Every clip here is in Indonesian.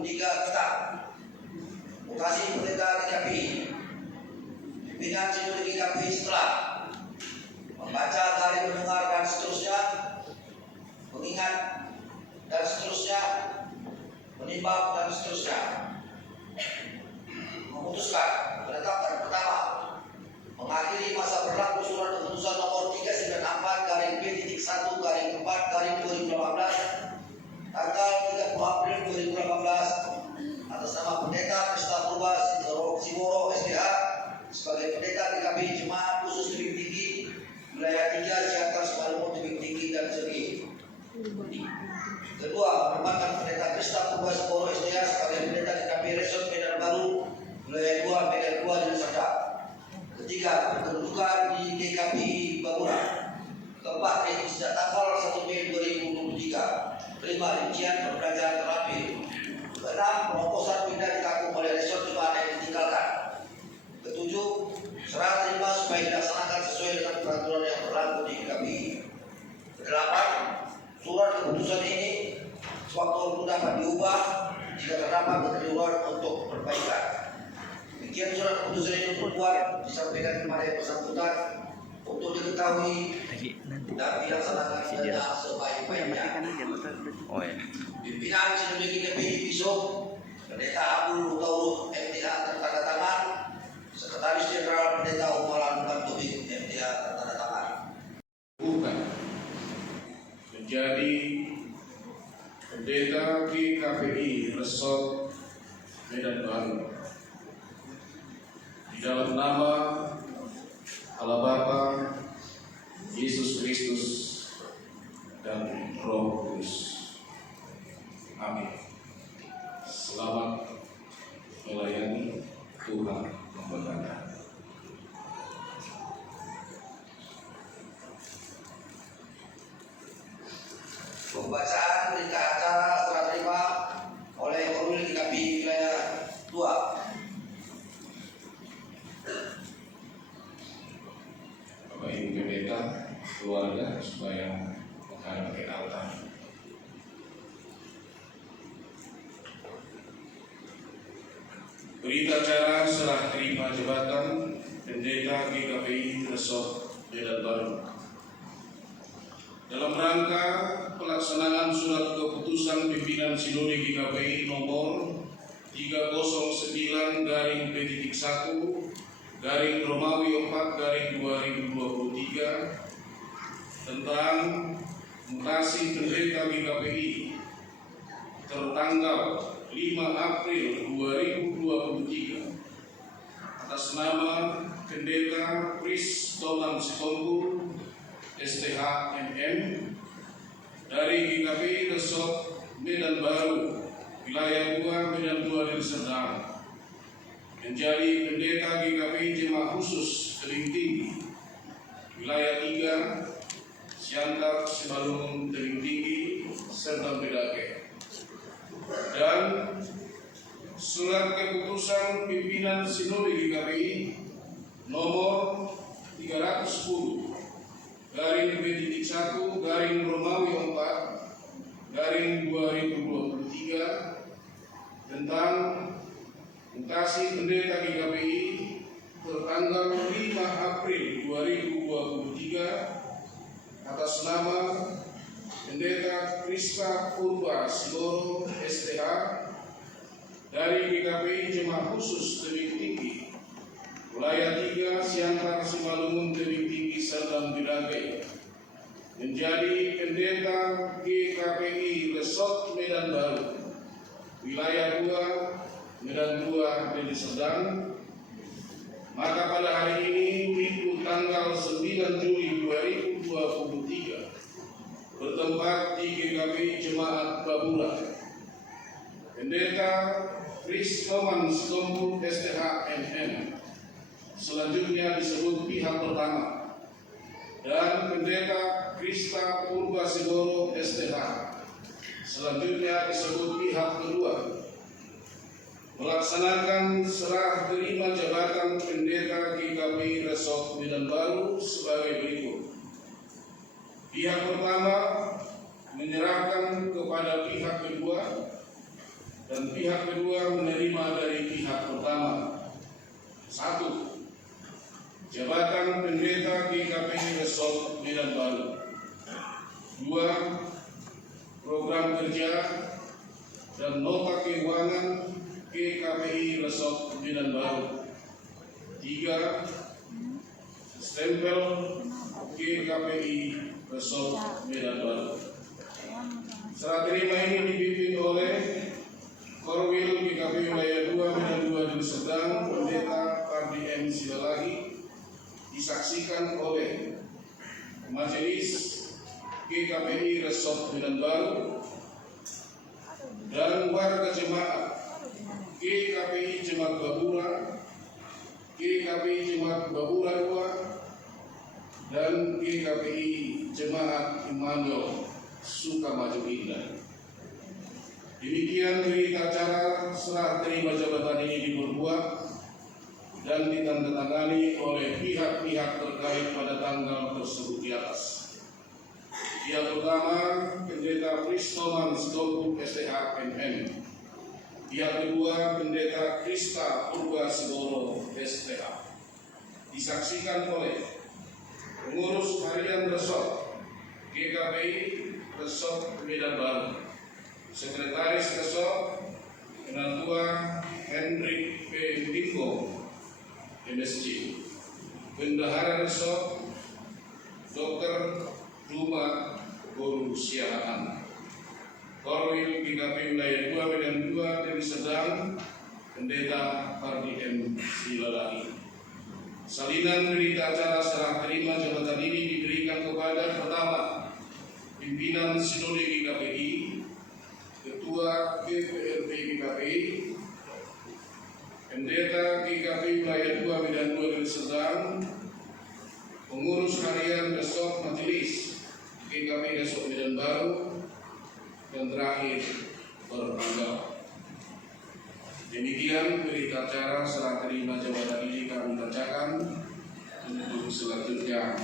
P.4 tetap. Mutasi pendeta GKPI. Pimpinan Sinode GKPI setelah membaca, garis, mendengar dan seterusnya, mengingat dan seterusnya, menimbang dan seterusnya, memutuskan menetapkan pertama, mengakhiri masa berlaku surat keputusan nomor 394/P.1/4/2018 tanggal 30 April 2018 atas nama Pendeta Krista Purba Siboro SDH sebagai Pendeta GKPI Jemaat Khusus Tebing Tinggi Wilayah 3 Siantar Simalungun Tebing Tinggi dan Sergi. Kedua, menempatkan Pendeta Krista Purba Siboro SDH sebagai Pendeta GKPI Resort Medan Baru Wilayah 2 Medan 2 Deli Serdang. Ketiga, kedudukan di GKPI Babura. Keempat, sejak tanggal 1 Mei 2023. Kelima, rincian perbelanjaan terapi. Keenam, pengokosan pindah ditanggung oleh resort jemaat yang ditinggalkan. Ketujuh, serah terima supaya dilaksanakan sesuai dengan peraturan yang berlaku di GKPI. Kedelapan, surat keputusan ini sewaktu dapat diubah jika terdapat kekeliruan untuk perbaikan. Demikian surat keputusan ini dibuat disampaikan kepada yang bersangkutan untuk diketahui dan dilaksanakan dengan sebaik-baiknya. Pimpinan Sinode GKPI Bisop Pendeta Abdul Tauruk MTH tertanda tangan, Sekretaris Jenderal Pendeta Umaran Tobing MTH tertanda tangan. Bukan menjadi Pendeta GKPI Resort Medan Baru di dalam nama Allah Bapa, Yesus Kristus dan Roh Kudus. Amin. Selamat melayani Tuhan memberkati. Pembacaan berita acara serah terima oleh Korwil GKPI Wilayah 2. Bapak Ibu Pendeta, keluarga supaya menghadap ke altar. Berita acara serah terima jabatan Pendeta GKPI Resort Medan Baru. Dalam rangka pelaksanaan surat keputusan pimpinan Sinode GKPI nomor 309/P1/Romawi 4/2023 tentang mutasi pendeta GKPI tertanggal 5 April 2023 atas nama Pendeta Kris Toman Sitompu STH MM dari GKPI Resort Medan Baru Wilayah 2 Medan 2 Deli Serdang menjadi Pendeta GKPI Jemaat Khusus Tebing Tinggi Wilayah 3 Siantar Simalungun Tebing Tinggi Serdang Bedake. Dan surat keputusan pimpinan Sinode GKPI nomor 310/P1/Romawi 4/2023 tentang mutasi pendeta GKPI tertanggal 5 April 2023 atas nama Pendeta Krista Purba Siboro STH dari GKPI Jemaat Khusus Tebing Tinggi Wilayah 3 Siantar Simalungun Tebing Tinggi Serdang Bedage menjadi Pendeta GKPI Resort Medan Baru Wilayah 2 Medan 2 Deli Serdang. Maka pada hari ini Minggu tanggal 9 Juli 2023 bertempat di GKPI Jemaat Babura, Pendeta Kris Toman Sitompu STH MM selanjutnya disebut pihak pertama, dan Pendeta Krista Purba Siboro STH selanjutnya disebut pihak kedua, melaksanakan serah terima jabatan Pendeta GKPI Resort Medan Baru sebagai berikut. Pihak pertama menyerahkan kepada pihak kedua dan pihak kedua menerima dari pihak pertama. 1. Jabatan Pendeta GKPI Resort Medan Baru. 2. Program kerja dan nota keuangan GKPI Resort Medan Baru. 3. Stempel GKPI Resort Medan Baru. Serah terima ini dipimpin oleh Korwil GKPI Wilayah 2 Medan 2 Deli Serdang, Pendeta Ardi M. Silalahi, disaksikan oleh Majelis GKPI Resort Medan Baru dan warga jemaat GKPI Jemaat Babura, GKPI Jemaat Babura 2 dan GKPI Jemaat Immanuel Sukamaju Indah. Demikian berita acara serah terima jabatan ini diperbuat dan ditandatangani oleh pihak-pihak terkait pada tanggal tersebut di atas. Yang pertama, Pendeta Kristoman Sidoguk STH MM. Yang kedua, Pendeta Krista Purba Sigoro STH. Disaksikan oleh Pengurus Harian Resort GKPI Resort Medan Baru, Sekretaris Resort Penatua Hendrik P. Dingo MSc, Bendahara Resort Dr. Duma Guru Siahaan, Korwil GKPI Wilayah 2 Medan 2 Deli Serdang, Pendeta Ardi M. Silalahi. Salinan berita acara serah terima jabatan ini diberikan kepada pertama, Pimpinan Sinode GKPI, Ketua PPRP GKPI, Pendeta GKPI Wilayah 2 Medan 2 Deli Serdang, Pengurus Harian Resort Majelis GKPI Resort Medan Baru, dan terakhir bertanggal. Demikian berita acara serah terima jabatan ini kami bacakan. Untuk selanjutnya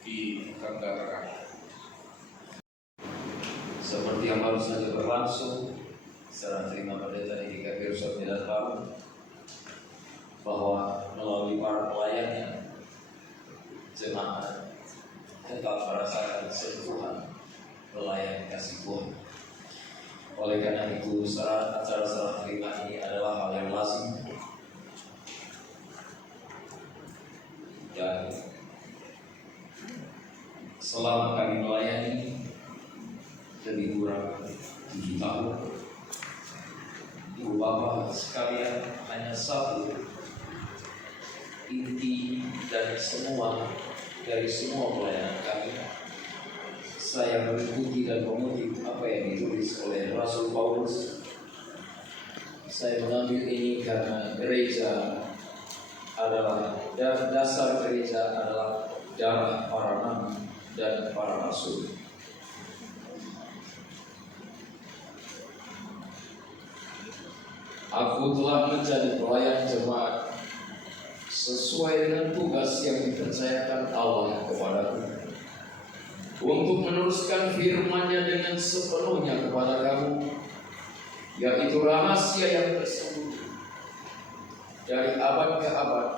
ditanda-tangan. Seperti yang baru saja berlangsung, serah terima pendeta di GKPI Resort Medan Baru, bahwa melalui para pelayannya, jemaat tetap merasakan sentuhan pelayan kasih Tuhan. Oleh karena itu, acara serah terima ini adalah hal yang lazim dan selama kami melayani lebih kurang 7 tahun, Ibu Bapak sekalian, hanya satu inti dari semua pelayanan kami. Saya mengikuti dan mengutip apa yang ditulis oleh Rasul Paulus. Saya mengambil ini karena gereja adalah dasar gereja adalah darah para nabi dan para rasul. Aku telah menjadi pelayan jemaat sesuai dengan tugas yang dipercayakan Allah kepadaku, untuk meneruskan firman-Nya dengan sepenuhnya kepada kamu, yaitu rahasia yang tersembunyi dari abad ke abad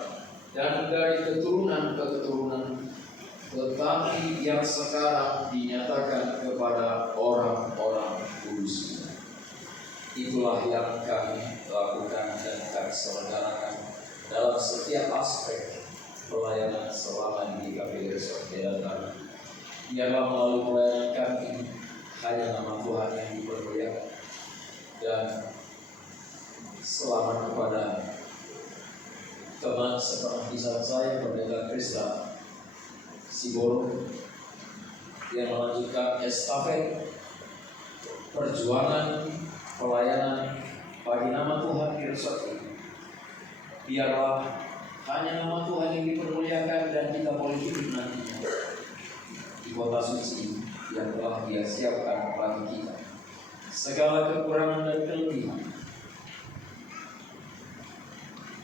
dan dari keturunan ke keturunan, tetapi yang sekarang dinyatakan kepada orang-orang kudus. Itulah yang kami lakukan dan kami selenggarakan dalam setiap aspek pelayanan selama di GKPI Resort Medan Baru. Biarlah melalui pelayanan kami hanya nama Tuhan yang dipermuliakan, dan selamat kepada teman seperti saya, Pendeta Krista Sigoro, yang melanjutkan estafet perjuangan pelayanan bagi nama Tuhan di resort ini. Biarlah hanya nama Tuhan yang dipermuliakan dan kita boleh hidup nantinya di kota suci yang telah Dia siapkan bagi kita. Segala kekurangan dan kelebihan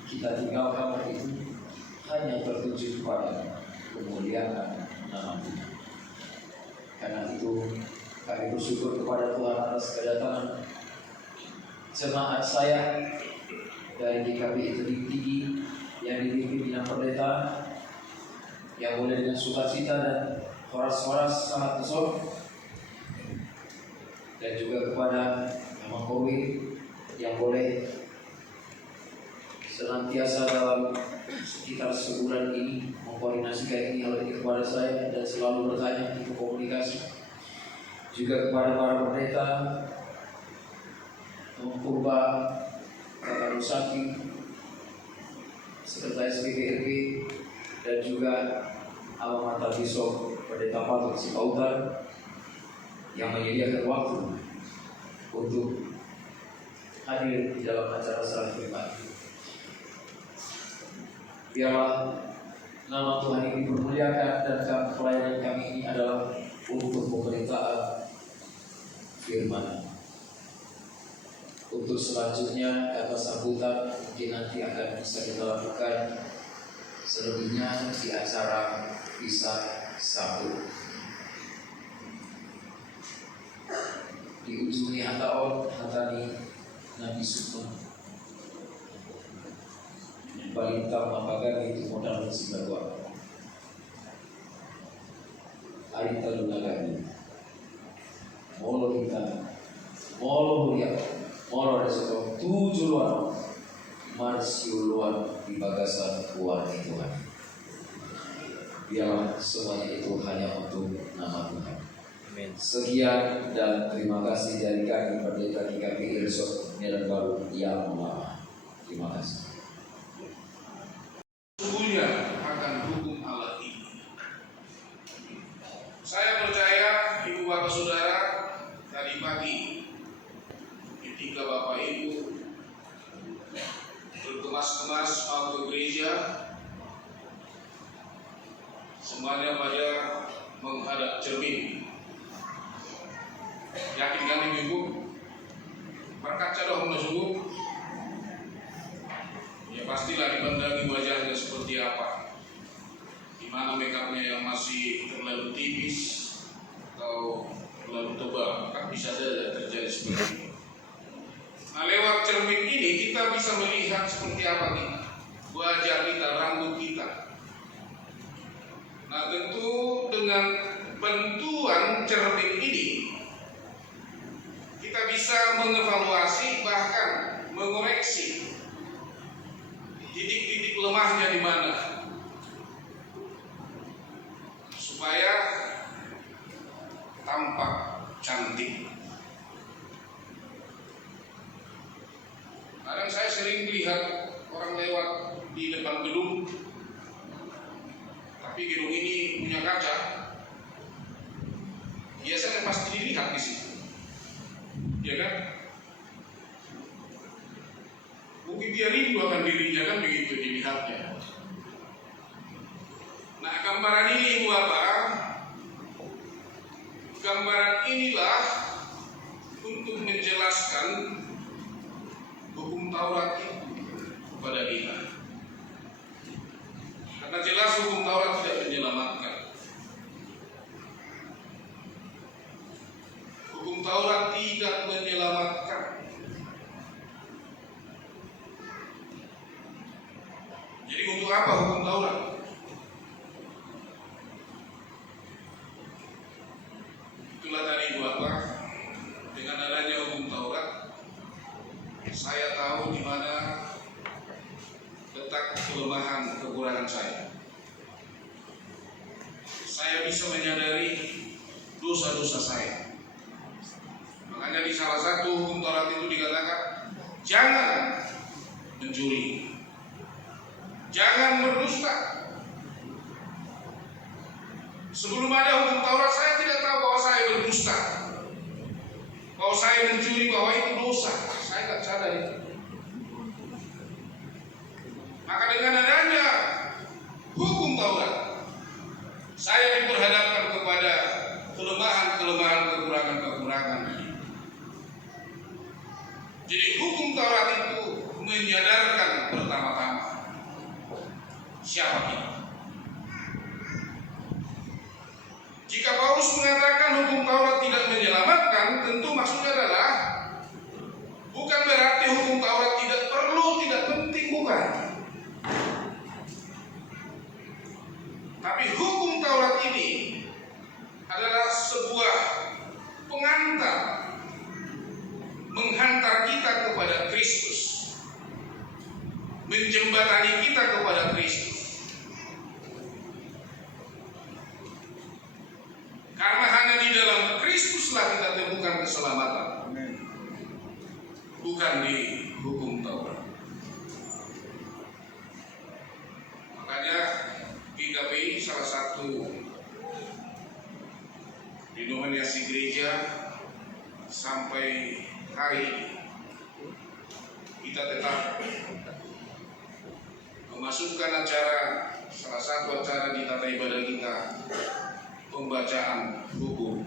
kita tinggalkan itu hanya tertuju kepada kemuliaan nama Tuhan. Karena itu kami bersyukur kepada Tuhan atas kedatangan jemaat saya dari GKP itu tinggi yang dipimpin Bina Pendeta yang boleh dengan sukacita dan horas-horas sangat besar, dan juga kepada Mama Kowi yang boleh senantiasa dalam sekitar sebulan ini mengkoordinasikan ini hal ini kepada saya dan selalu bertanya untuk komunikasi. Juga kepada para pendeta, Purba, Kakak Nusaki, Sekretaris PGRB, dan juga Almata Bishop Pendeta Patut Sipautan yang menyediakan waktu untuk hadir di dalam acara serah terima. Biarlah nama Tuhan ini dipermuliakan dan pelayanan kami ini adalah untuk pemberitaan firman. Untuk selanjutnya kata sambutan mungkin nanti akan bisa kita lakukan selebihnya di acara bisa sambut. Di ujungnya hatani Nabi Sukma balita mapagan itu modal simbagwa arita lunagani molo kita molo hulia molo resto tujuh luar marsio luar di bagasan luar Tuhan. Biarlah semuanya itu hanya untuk nama Tuhan. Amin. Sekian dan terima kasih dari kami Pendeta GKP Resort Medan Baru yang lama. Terima kasih. Sungguhnya akan hukum Allah ini. Saya percaya Ibu Bapak Saudara, tadi pagi ketika Bapak Ibu berkemas-kemas mau ke gereja, semuanya pada menghadap cermin. Yakin kan Ibu? Berkaca dong sungguh. Ya pastilah dipandangi wajahnya seperti apa, di mana makeupnya yang masih terlalu tipis atau terlalu tebal, kan bisa saja terjadi seperti ini. Nah, lewat cermin ini kita bisa melihat seperti apa kita, wajah kita, rambut kita. Nah, tentu dengan bantuan cermin ini kita bisa mengevaluasi bahkan mengoreksi titik-titik lemahnya di mana, supaya tampak cantik. Kadang saya sering melihat orang lewat di depan gedung, tapi gedung ini punya kaca, biasanya pasti dilihat di situ, ya kan? Mungkin dia rindu akan dirinya, kan begitu dilihatnya. Nah, gambaran ini Ibu Bapak, gambaran inilah untuk menjelaskan hukum Taurat itu kepada kita. Karena jelas hukum Taurat tidak menyelamatkan. Hukum Taurat tidak menyelamatkan. Jadi untuk apa hukum Taurat? Itulah tadi Ibu Bapak, dengan adanya hukum Taurat, saya tahu di mana letak kelemahan kekurangan saya. Saya bisa menyadari dosa-dosa saya. Makanya di salah satu hukum Taurat itu dikatakan, jangan mencuri, jangan berdusta. Sebelum ada hukum Taurat, saya tidak tahu bahwa saya berdusta, bahwa saya mencuri, bahwa itu dosa. Saya tidak sadar itu. Maka dengan adanya hukum Taurat, saya diperhadapkan kepada kelemahan-kelemahan, kekurangan-kekurangan. Jadi hukum Taurat itu menyadarkan pertama-tama siapa kita. Jika Paulus mengatakan hukum Taurat tidak menyelamatkan, tentu maksudnya adalah bukan berarti hukum Taurat tidak perlu, tidak penting, bukan. Tapi hukum Taurat ini adalah sebuah pengantar, menghantar kita kepada Kristus, menjembatani kita kepada Kristus. Karena hanya di dalam Kristuslah kita temukan keselamatan, bukan di hukum Taurat. Makanya GKPI salah satu denominasi gereja sampai hari ini kita tetap memasukkan salah satu acara di tata ibadah kita, pembacaan hukum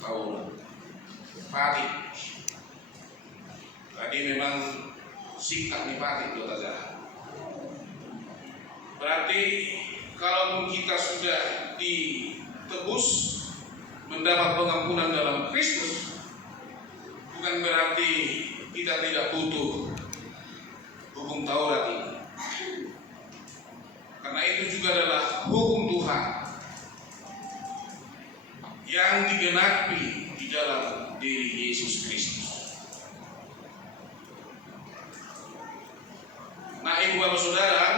Taurat. Patik. Tadi memang sikap nih patik buat aja. Berarti kalaupun kita sudah ditebus, mendapat pengampunan dalam Kristus, bukan berarti kita tidak butuh hukum Taurat ini. Karena itu juga adalah hukum Tuhan yang digenapi di dalam diri Yesus Kristus. Nah, ibu bapak saudara,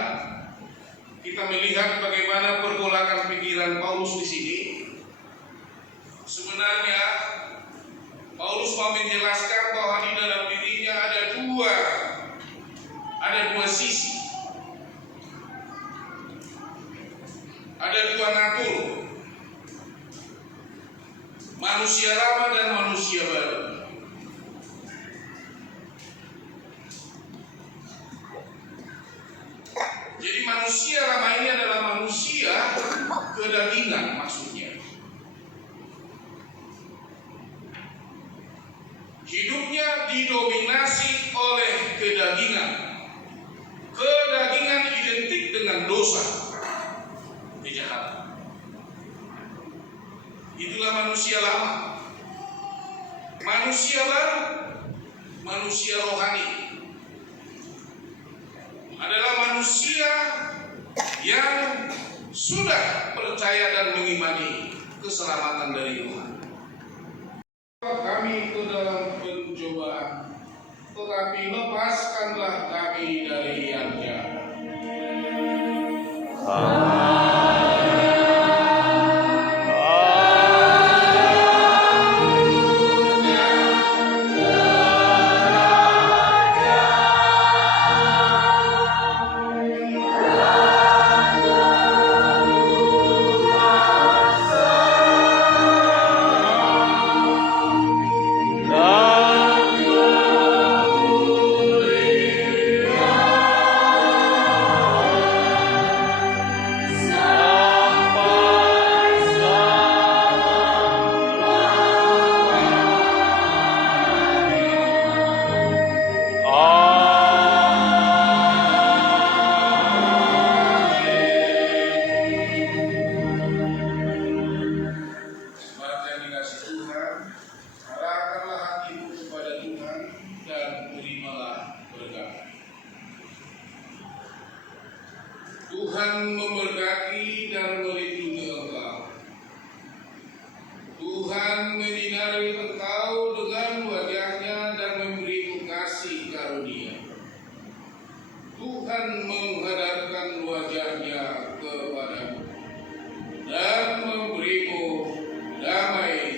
kita melihat bagaimana pergolakan pikiran Paulus di sini. Sebenarnya Paulus mau menjelaskan bahwa di dalam dirinya ada dua sisi, ada dua natur, manusia lama dan manusia baru. Jadi manusia lama ini adalah manusia kedagingan maksudnya. Hidupnya didominasi oleh kedagingan. Kedagingan identik dengan dosa, kejahatan. Itulah manusia lama. Manusia baru, manusia rohani, adalah manusia yang sudah percaya dan mengimani keselamatan dari Tuhan. Kami ke dalam pencobaan, tetapi lepaskanlah kami dari yang jahat. Tuhan memberkati dan melindungi engkau. Tuhan menyinari engkau dengan wajahnya dan memberimu kasih karunia. Tuhan menghadapkan wajahnya kepadamu dan memberimu damai